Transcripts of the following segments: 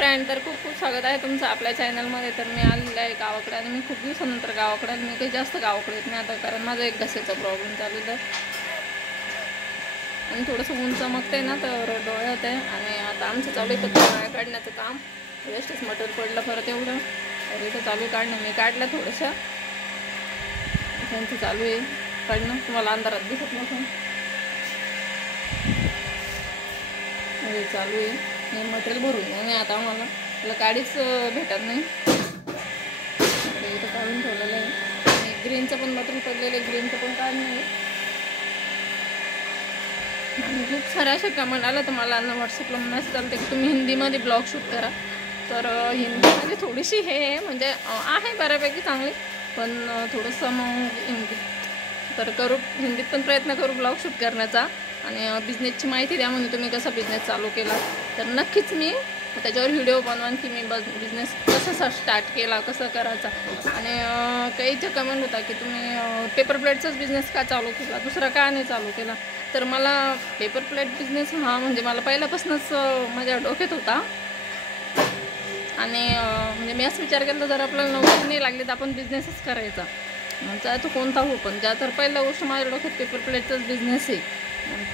Friend, तर खूप खूप स्वागत आहे तुमचं आपल्या चॅनलमध्ये. तर मी आलेलं आहे गावाकडे आणि मी खूप दिवसानंतर गावाकडे मी काही जास्त गावाकडे येत नाही आता, कारण माझा एक घशाचा प्रॉब्लेम चालू आहे आणि थोडंसं ऊन चमकते ना, तर डोळे होते. आणि आता आमचं चालू आहे पत्ता काढण्याचं काम. वेस्टच मटेरियल पडलं परत एवढं, तर इथं चालू आहे काढणं. मी काढलं थोडंसं, त्यांचं चालू आहे काढणं. तुम्हाला अंधारात दिसत नसून चालू आहे. हे मटेरियल भरून आणि आता आम्हाला त्याला काडीच भेटत नाही. इथं काढून ठेवलेलं आहे. आणि ग्रीनचं पण मटेरियल पडलेलं आहे, ग्रीनचं पण काढणं आहे. आणि खूप साऱ्या अशा कमेंट आल्या, तर मला व्हॉट्सअपला मेसेज आलं की तुम्ही हिंदीमध्ये ब्लॉग शूट करा. तर हिंदीमध्ये थोडीशी हे म्हणजे आहे बऱ्यापैकी चांगली, पण थोडंसं मग हिंदीत तर करू, हिंदीत पण प्रयत्न करू ब्लॉग शूट करण्याचा. आणि बिझनेसची माहिती द्या, म्हणजे तुम्ही कसा बिझनेस चालू केला, तर नक्कीच मी त्याच्यावर व्हिडिओ बनवान की मी बिझनेस कसं स्टार्ट केला, कसं करायचा. आणि काहीच्या कमेंट होता की तुम्ही पेपर प्लेटचाच बिझनेस का चालू केला, दुसरा का नाही चालू केला. तर मला पेपर प्लेट बिझनेस हा म्हणजे मला पहिल्यापासूनच माझ्या डोक्यात होता. आणि म्हणजे मी असं विचार केला, जर आपल्याला नोकरी नाही लागली तर आपण बिझनेसच करायचा, म्हणजे तो कोणता हो. पण ज्या तर पहिल्या गोष्ट माझ्या डोक्यात पेपर प्लेटचाच बिझनेस आहे,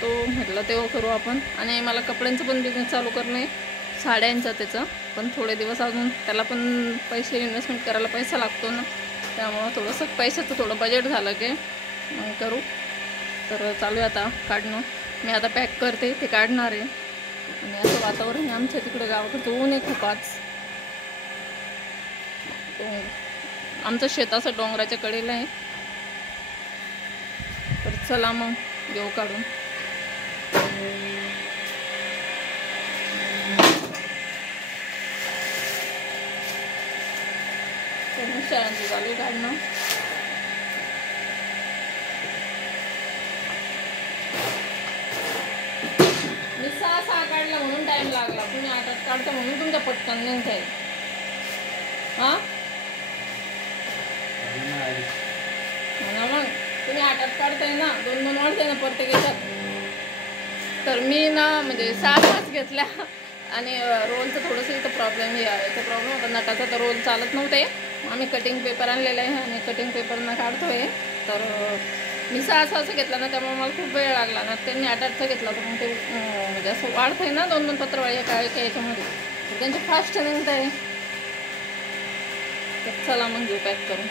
तो म्हटलं तेव्हा करू आपण. आणि मला कपड्यांचं पण बिझनेस चालू करणे, साड्यांचं त्याचं पण थोडे दिवस अजून, त्याला पण पैसे इन्व्हेस्टमेंट करायला पैसा लागतो ना, त्यामुळं थोडंसं पैशाचं थोडं बजेट झालं की मग करू. तर चालू आहे आता काढणं. मी आता पॅक करते, ते काढणार आहे. आणि असं वातावरण आमच्या तिकडं गावाकडचं ऊन आहे खूपच. आमचं शेत असं डोंगराच्या कडेला आहे. तर चला मग घेऊ काढून. मिरच्यांचं चालू काढणं. मी 6 काढला म्हणून टाइम लागला, तुम्ही 8 काढता म्हणून तुमच्या पटकन नाही जाईल. हा मग तुम्ही 8 काढताय ना, 2-2 वाढताय ना प्रत्येक याच्यात. तर मी ना म्हणजे 6 घेतल्या. आणि रोलचं थोडंसं इथं प्रॉब्लेम याचा प्रॉब्लेम होता, नटाचा. तर रोल चालत नव्हते. आम्ही कटिंग पेपर आणलेला आहे आणि कटिंग पेपरनं काढतोय. तर मी 6 घेतला ना, त्यामुळे मला खूप वेळ लागला ना. त्यांनी 8 घेतला, तर मग ते म्हणजे असं वाढतंय ना, 2-2 पत्रवाळी एका याच्यामध्ये, तर त्यांचे फास्ट निघत आहे. तर चला मग घेऊ पॅक करून.